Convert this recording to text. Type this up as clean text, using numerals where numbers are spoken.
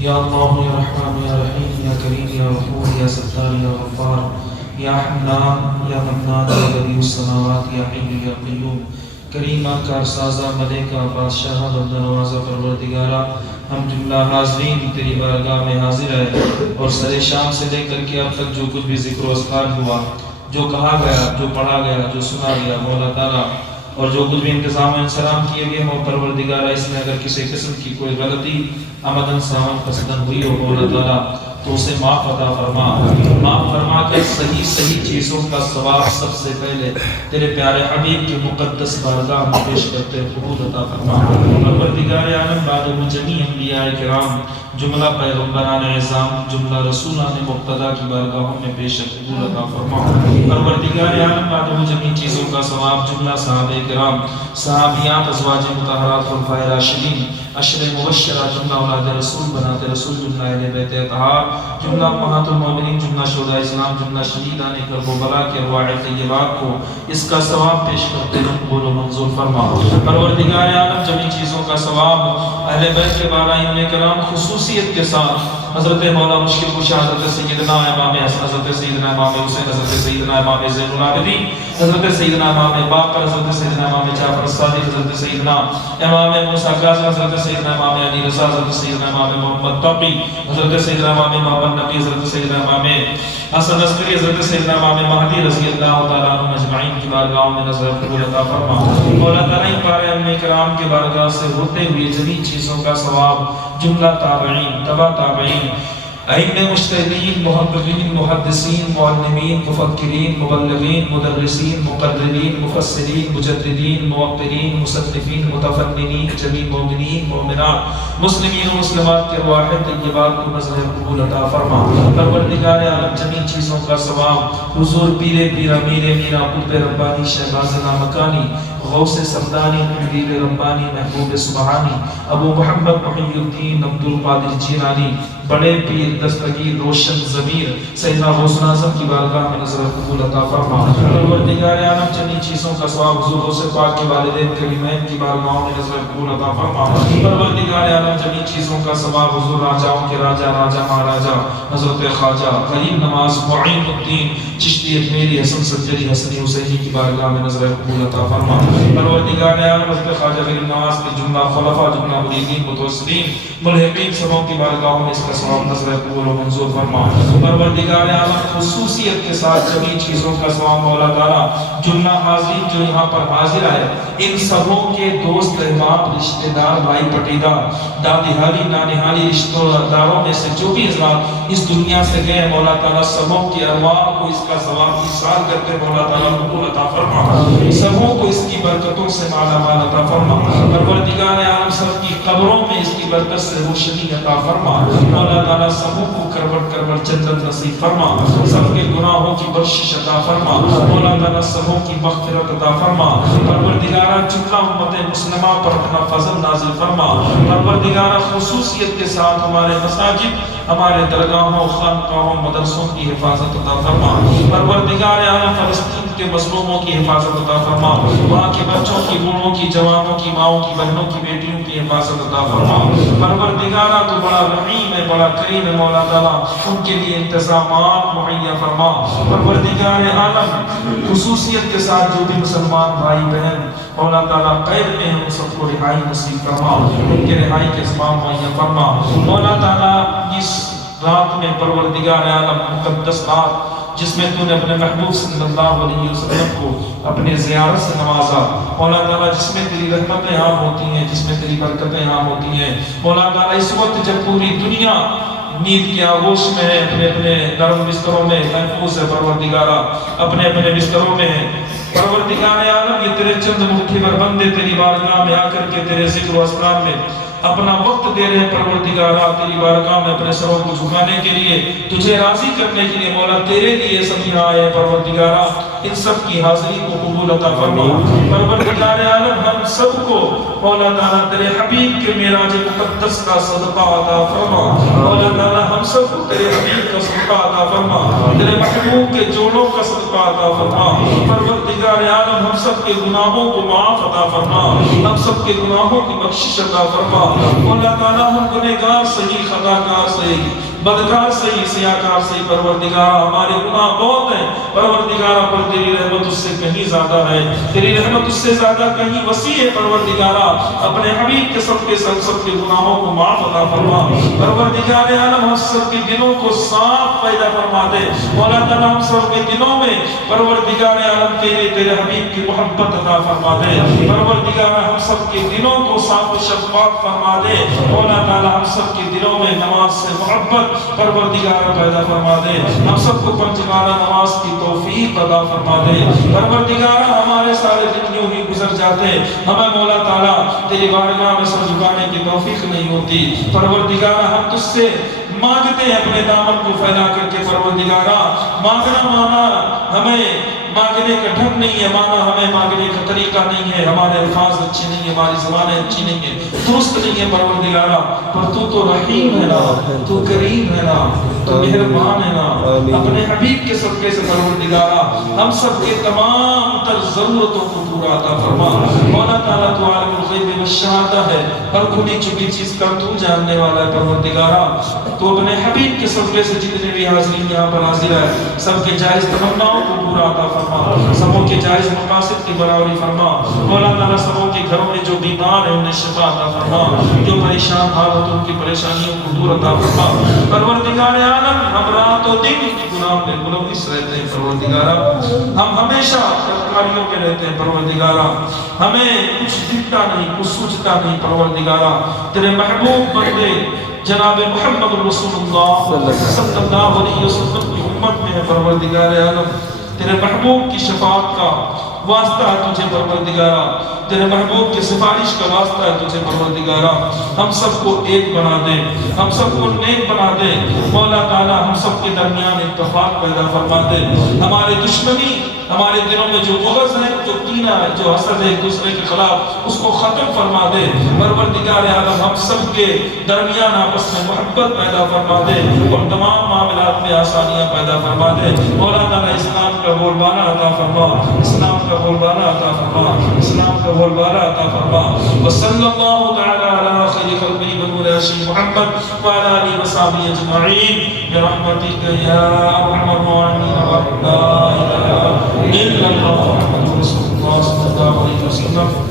یا اللہ یا رحمان یا رحیم یا کریم یا غفور یا ستار یا غفار یا حنان یا منان یا بدیع السماوات یا حی یا قیوم کریمہ کارسازہ ملکہ بادشاہ بندہ نوازہ پروردگارہ، ہم جملہ حاضرین تیری بارگاہ میں حاضر ہے اور سر شام سے لے کر کے اب تک جو کچھ بھی ذکر و اذکار ہوا، جو کہا گیا، جو پڑھا گیا، جو سنا گیا مولا تعالیٰ، اور جو کچھ بھی انتظام و انسلام کیے گئے ہوں پروردگارہ، اس میں اگر کسی قسم کی کوئی غلطی عمدن ساون قصدن ہوئی ہو مولا تعالیٰ تو اسے معاف عطا فرما، معاف فرما کر صحیح چیزوں کا ثواب سب سے پہلے تیرے پیارے حبیب کی مقدس بارگاہ میں پیش کرتے قبول عطا فرما۔ پروردگار عالم بعد وہ جمیع انبیاء کرام، جملہ پیغمبران اعظام، جملہ رسولان مقتدیٰ کی بارگاہوں میں پیش قبول عطا فرما۔ پروردگار عالم بعد وہ جمیع چیزوں کا ثواب جملہ صحابہ کرام، صحابیات، ازواج مطہرات، خلفائے راشدین، عشر مبشرہ، جملہ اولاد رسول، بنات رسول، جملہ اہل بیت اطہار، جملہ امہات المومنین، جملہ شہداء اسلام، جملہ شہیدان کرب و بلا کے ارواح طیبات کو اس کا ثواب پیش کرتے ہیں قبول و منظور فرما۔ پروردگار عالم جمیع چیزوں کا ثواب اہل بیت کے بارائیون کرام خصوصیت کے ساتھ حضرت مولا مشکل کشا حضرت سیدنا امام حسن، حضرت سیدنا امام حسین، حضرت سیدنا امام زین العابدین، حضرت سیدنا امام باقر، حضرت سیدنا امام جعفر الصادق، حضرت سیدنا امام موسیٰ کاظم، حضرت سیدنا امام علی رضا، حضرت سیدنا امام محمد تقی، حضرت سیدنا امام محمد نبی، حضرت سیدنا امام حسن عسکری، حضرت سیدنا امام مہدی رضی اللہ تعالیٰ عنہ اجمعین کی بارگاہوں میں نظر قبول عطا فرما۔ مولا تعالیٰ ان پارے انبیاء کرام کے بارگاہ سے ہوتے ہوئے جمیع چیزوں کا ثواب جملہ تابعین، تبع تابعین، ائمہ مجتہدین، محققین، محدثین، معلمین، مفکرین، مبلغین، مدرسین، مقررین، مفسرین، مجددین، موقرین، مصنفین، متفننین، جمیع مومنین، مومنات، مسلمین و مسلمات کے ارواح طیبات کو نظر قبول عطا فرما۔ پروردگار عالم جمیع چیزوں کا ثواب حضور پیر پیر امیر میرا قطب ربانی شہباز لامکانی، غوث سمدانی، قندیل ربانی، محبوب سبحانی، ابو محمد محی الدین عبد القادر جیلانی، بڑے پیر دستگیر روشن ضمیر سیدنا غوث اعظم کی بارگاہ میں نظر قبول عطا فرما۔ پروردگار عالم جمیع چیزوں کا ثواب حضور غوث پاک کے والدین کریمین کی بارگاہوں میں نظر قبول عطا فرما۔ پروردگار عالم جمیع چیزوں کا ثواب حضور راجاؤں کے راجا، راجا مہاراجا حضرت خواجہ غریب نواز معین الدین چشتی اجمیری حسن سجری حسنی حسینی کی بارگاہ میں نظر قبول عطا فرما۔ پروردگار عالم حضرت خواجہ غریب نواز کے جملہ خلفاء، جملہ مریدین، متوسلین، ملحقین سبوں کی بارگاہوں میں اس کا ثواب نظر قبول و منظور فرما۔ پروردگار عالم خصوصیت کے ساتھ جمیع چیزوں کا ثواب مولا تعالیٰ جملہ حاضرین جو یہاں پر حاضر آئے ان سبوں کے دوست احباب، رشتہ دار، بھائی پٹیدہ، دادی حالی، نانی حالی، رشتہ داروں میں سے جو بھی حضرات اس دنیا سے گئے مولا تعالیٰ سبوں کی ارواح کو اس کا ثواب ایصال کرتے مولا تعالیٰ قبول عطا فرما، سبوں کو اس کی برکتوں سے مالا مال عطا فرما۔ پروردگار عالم سب کی قبروں میں اس کی برکت سے روشنی عطا فرما، مولا تعالیٰ سبوں کو کروٹ کروٹ جنت نصیب فرما، سب کے گناہوں کی بخشش عطا فرما، مولا تعالیٰ سبوں کی مغفرت عطا فرما۔ پروردگارہ جملہ امت مسلمہ پر اپنا فضل نازل فرما۔ پروردگارہ خصوصیت کے ساتھ ہمارے مساجد، ہمارے درگاہوں، خانقاہوں، مدرسوں کی حفاظت عطا فرما۔ پروردگار عالم فلسطین کے مظلوموں کی حفاظت عطا فرما، وہاں کے بچوں کی، بوڑھوں کی، جوانوں کی، ماؤں کی، بہنوں کی، بیٹیوں کی حفاظت عطا فرما۔ پروردگارہ تو بڑا رحیم ہے، بڑا کریم ہے مولا تعالیٰ، ان کے لیے انتظامات مہیا فرما۔ پروردگار عالم خصوصیت کے ساتھ جو بھی مسلمان بھائی بہن مولا تعالیٰ قید میں ہیں ان سب کو رہائی نصیب فرما، ان کے رہائی کے اسباب مہیا فرما۔ مولا تعالیٰ اس رات میں پروردگار عالم مقدس رات جس میں تو نے اپنے محبوب صلی اللہ علیہ وسلم کو اپنے زیارت سے نوازا مولا تعالیٰ، جس میں تیری رحمتیں عام ہوتی ہیں، جس میں تیری برکتیں عام ہوتی ہیں مولا تعالیٰ، اس وقت جب پوری دنیا نیند کے آغوش میں ہے، اپنے اپنے نرم بستروں میں محفوظ ہے پروردگارہ، اپنے اپنے بستروں میں ہے پروردگار عالم، یہ تیرے چند مٹھی بھر بندے تیری بارگاہ میں آ کر کے تیرے ذکر و اذکار میں اپنا وقت دے رہے ہیں پروردگارہ، تیری بارگاہ میں اپنے سروں کو جھکانے کے لیے، تجھے راضی کرنے کے لیے مولا، تیرے لیے سبھی آئے ہیں پروردگارہ۔ ان سب کی حاضری کو قبول عطا فرما پروردگار عالم ہم سب کو مولا تعالیٰ تیرے حبیب کے معراج مقدس کا صدقہ عطا فرما مولا تعالیٰ ہم سب کو تیرے حبیب کا صدقہ عطا فرما تیرے محبوب کے جوڑوں کا صدقہ عطا فرما پروردگار عالم ہم سب کے گناہوں کو معاف عطا فرما ہم سب کے گناہوں کی بخشش عطا فرما مولا تعالیٰ ہم گنہگار صحیح خطاکار صحیح بدکار صحیح سیاکار صحیح پروردگار ہمارے گناہ بہت ہیں پروردگار پر تیری رحمت اس سے کہیں زیادہ ہے تیری رحمت اس سے زیادہ کہیں وسیع ہے پروردگار اپنے حبیب کے سب کے گناہوں کو معاف عطا فرما پروردگار عالم ہم سب کے دلوں کو صاف پیدا فرما دے مولا تعالیٰ ہم سب کے دلوں میں پروردگار عالم تیرے حبیب کی محبت عطا فرما دے پروردگار ہم سب کے دلوں کو صاف و شفاف فرما دے مولا تعالیٰ ہم سب کے دلوں میں نماز سے محبت پروردگار پیدا فرما دے ہم سب کو پنجگانہ نماز کی توفیق عطا فرما دے پروردگار ہمارے سارے دن یوں ہی گزر جاتے ہمیں مولا تعالیٰ تیری بارگاہ میں سر جھکانے کی توفیق نہیں ہوتی پروردگار ہم تجھ سے مانگتے ہیں اپنے دامن کو پھیلا کر کے پروردگار مانگنا مانا ہمیں مانگنے کا ڈھنگ نہیں ہے مانا ہمیں مانگنے کا طریقہ نہیں ہے ہمارے الفاظ اچھے نہیں ہیں ہماری زبانیں اچھی نہیں ہیں درست نہیں ہے پروردگار پر تو رحیم ہے نا تو کریم ہے نا تو مہربان ہے نا اپنے حبیب کے صدقے سے پروردگار ہم سب کے تمام تر ضرورتوں کو پورا عطا فرما مولا تعالیٰ تو عالم الغیب والشہادہ ہے ہر کھلی چھپی چیز کا تو جاننے والا ہے پروردگار تو اپنے حبیب کے صدقے سے جتنے بھی حاضرین یہاں پر حاضر ہے سب کے جائز تمناؤں کو پورا عطا فرما سبوں کے جائز مقاصد کی برابری فرما مولا تعالیٰ سبوں کے گھروں میں جو بیمار ہیں انہیں شفا عطا فرما جو پریشان حالت ان کی پریشانیوں کو دور عطا فرما پروردگار عالم ہم رات و دن کی گناہ میں ملوث رہتے ہیں پروردگار ہم ہمیشہ بدکاریوں میں رہتے ہیں پروردگار ہمیں کچھ دکھتا نہیں کچھ سوچتا نہیں پروردگار تیرے محبوب بندے جناب محمد رسول اللہ صلی اللہ علیہ وسلم کی امت میں ہے پروردگار عالم تیرے محبوب کی شفاعت کا واسطہ ہے تجھے پروردگارا تیرے محبوب کی سفارش کا واسطہ ہے تجھے پروردگارا ہم سب کو ایک بنا دے ہم سب کو نیک بنا دے مولا تعالیٰ ہم سب کے درمیان اتفاق پیدا فرما دے ہمارے دشمنی ہمارے دلوں میں جو بغض ہے جو کینہ ہے جو حسد ہے ایک دوسرے کے خلاف اس کو ختم فرما دے پروردگار عالم ہم سب کے درمیان آپس میں محبت پیدا فرما دے اور تمام معاملات میں آسانیاں پیدا فرما دے مولا تعالیٰ اسلام کا بول بالا عطا فرما اسلام کا بول بالا عطا فرما اسلام کا بول بالا عطا فرما وصلی اللہ تعالی علی خیر خلقہ بنور عشی محمد وعلی آلہ وصحبہ اجمعین برحمتک یا ارحم الراحمین لا الہ الا اللہ محمد رسول اللہ صلی اللہ علیہ وسلم